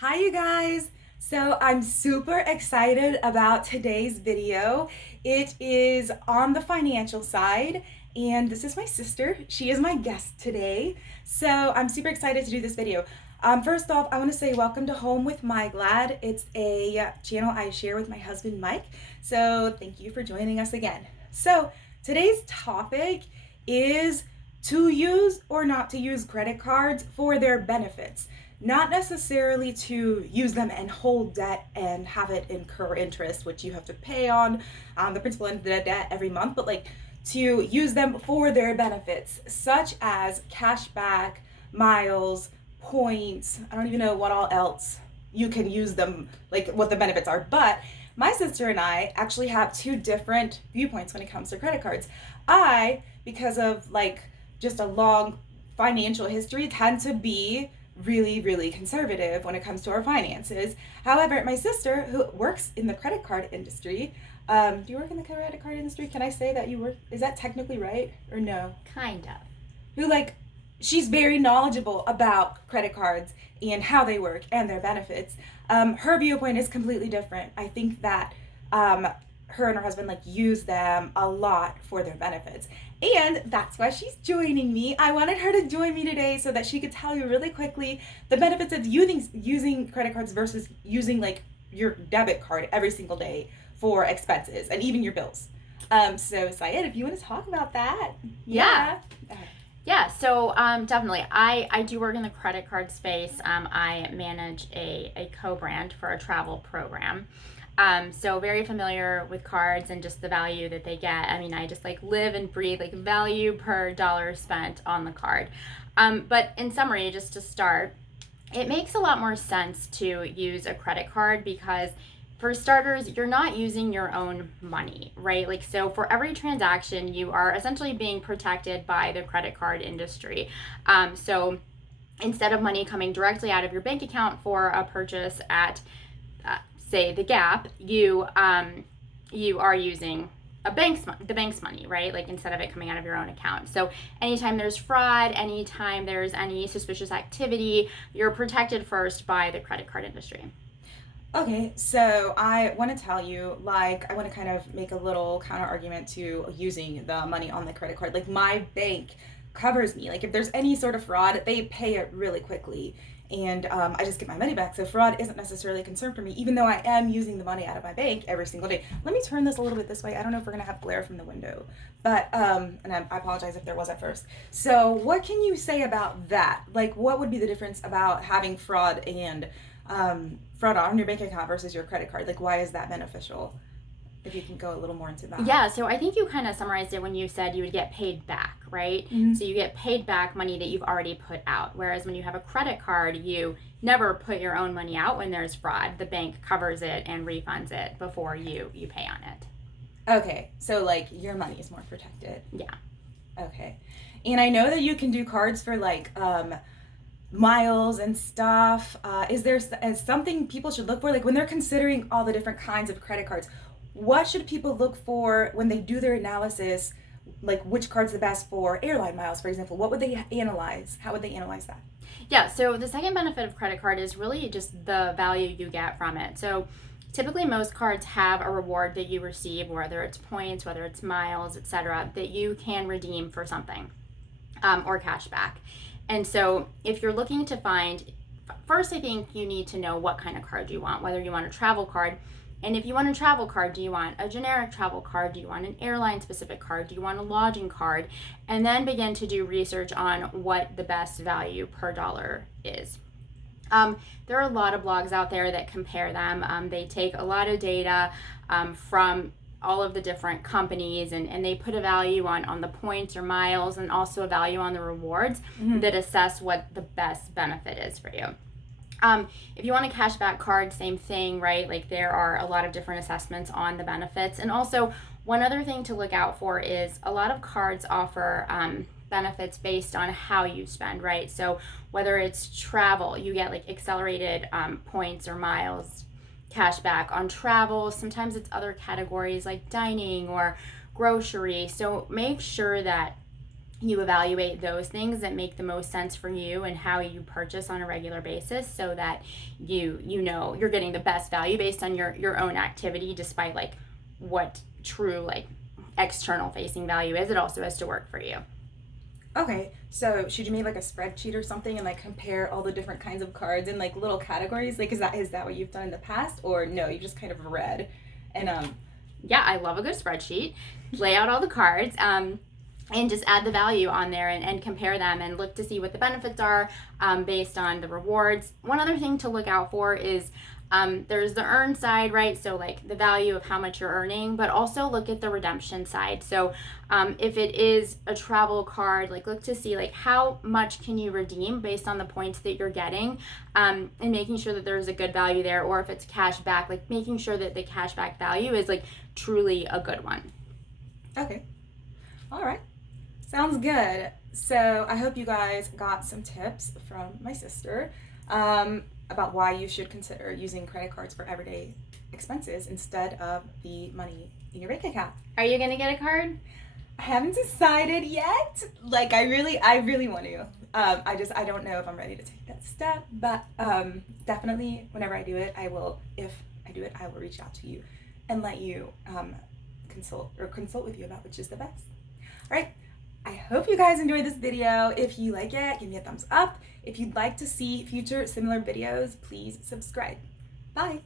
Hi, you guys. So I'm super excited about today's video. It is on the financial side, and this is my sister. She is my guest today. So I'm super excited to do this video. First off, I want to say welcome to Home with My Glad. It's a channel I share with my husband, Mike. So thank you for joining us again. So today's topic is to use or not to use credit cards for their benefits. Not necessarily to use them and hold debt and have it incur interest, which you have to pay on the principal and the debt every month, but like to use them for their benefits, such as cash back, miles, points. I don't even know what all else you can use them, like what the benefits are. But my sister and I actually have two different viewpoints when it comes to credit cards. Because of like just a long financial history, tend to be really conservative when it comes to our finances. However, my sister, who works in the credit card industry, do you work in the credit card industry? Can I say that you work? Is that technically right or no? Kind of. Who she's very knowledgeable about credit cards and how they work and their benefits. Her viewpoint is completely different. I think that her and her husband use them a lot for their benefits, and that's why she's joining me. I wanted her to join me today so that she could tell you really quickly the benefits of using credit cards versus using your debit card every single day for expenses and even your bills. So Syed, if you want to talk about that. Yeah. So definitely. I do work in the credit card space. I manage a co-brand for a travel program. So very familiar with cards and just the value that they get. I mean, I just live and breathe value per dollar spent on the card. But in summary, just to start, it makes a lot more sense to use a credit card because for starters, you're not using your own money, right? So for every transaction, you are essentially being protected by the credit card industry. So instead of money coming directly out of your bank account for a purchase at, say, the Gap, you are using the bank's money, right? Instead of it coming out of your own account. So anytime there's fraud, anytime there's any suspicious activity, you're protected first by the credit card industry. Okay, so I want to tell you, I want to kind of make a little counter argument to using the money on the credit card. My bank covers me. If there's any sort of fraud, they pay it really quickly, and I just get my money back. So fraud isn't necessarily a concern for me, even though I am using the money out of my bank every single day. Let me turn this a little bit this way. I don't know if we're gonna have glare from the window, but and I apologize if there was at first. So what can you say about that? What would be the difference about having fraud and fraud on your bank account versus your credit card? Why is that beneficial? If you can go a little more into that. Yeah, so I think you kind of summarized it when you said you would get paid back, right? Mm-hmm. So you get paid back money that you've already put out. Whereas when you have a credit card, you never put your own money out when there's fraud. The bank covers it and refunds it before you pay on it. Okay, so your money is more protected. Yeah. Okay. And I know that you can do cards for miles and stuff. Is there something people should look for when they're considering all the different kinds of credit cards? What should people look for when they do their analysis? Which card's the best for airline miles, for example? What would they analyze? How would they analyze that? Yeah, so the second benefit of credit card is really just the value you get from it. So typically most cards have a reward that you receive, whether it's points, whether it's miles, etc., that you can redeem for something or cash back. And so if you're looking to find, first I think you need to know what kind of card you want, whether you want a travel card. And if you want a travel card, do you want a generic travel card? Do you want an airline specific card? Do you want a lodging card? And then begin to do research on what the best value per dollar is. There are a lot of blogs out there that compare them. They take a lot of data from all of the different companies and they put a value on the points or miles and also a value on the rewards that assess what the best benefit is for you. If you want a cashback card, same thing, right? There are a lot of different assessments on the benefits. And also, one other thing to look out for is a lot of cards offer benefits based on how you spend, right? So whether it's travel, you get accelerated points or miles cash back on travel. Sometimes it's other categories like dining or grocery. So make sure that you evaluate those things that make the most sense for you and how you purchase on a regular basis, so that you know you're getting the best value based on your own activity, despite like what true like external facing value is. It also has to work for you. Okay, so should you make like a spreadsheet or something and like compare all the different kinds of cards in like little categories? Like, is that what you've done in the past, or no, you just kind of read and Yeah, I love a good spreadsheet. Lay out all the cards. And just add the value on there, and compare them and look to see what the benefits are based on the rewards. One other thing to look out for is there's the earn side, right? So like the value of how much you're earning, but also look at the redemption side. So if it is a travel card, like look to see like how much can you redeem based on the points that you're getting, and making sure that there's a good value there. Or if it's cash back, like making sure that the cash back value is like truly a good one. okay, all right. Sounds good. So I hope you guys got some tips from my sister about why you should consider using credit cards for everyday expenses instead of the money in your bank account. Are you gonna get a card? I haven't decided yet. Like I really want to. I don't know if I'm ready to take that step, but definitely whenever I do it, I will. If I do it, I will reach out to you and let you consult with you about which is the best. All right. I hope you guys enjoyed this video. If you like it, give me a thumbs up. If you'd like to see future similar videos, please subscribe. Bye.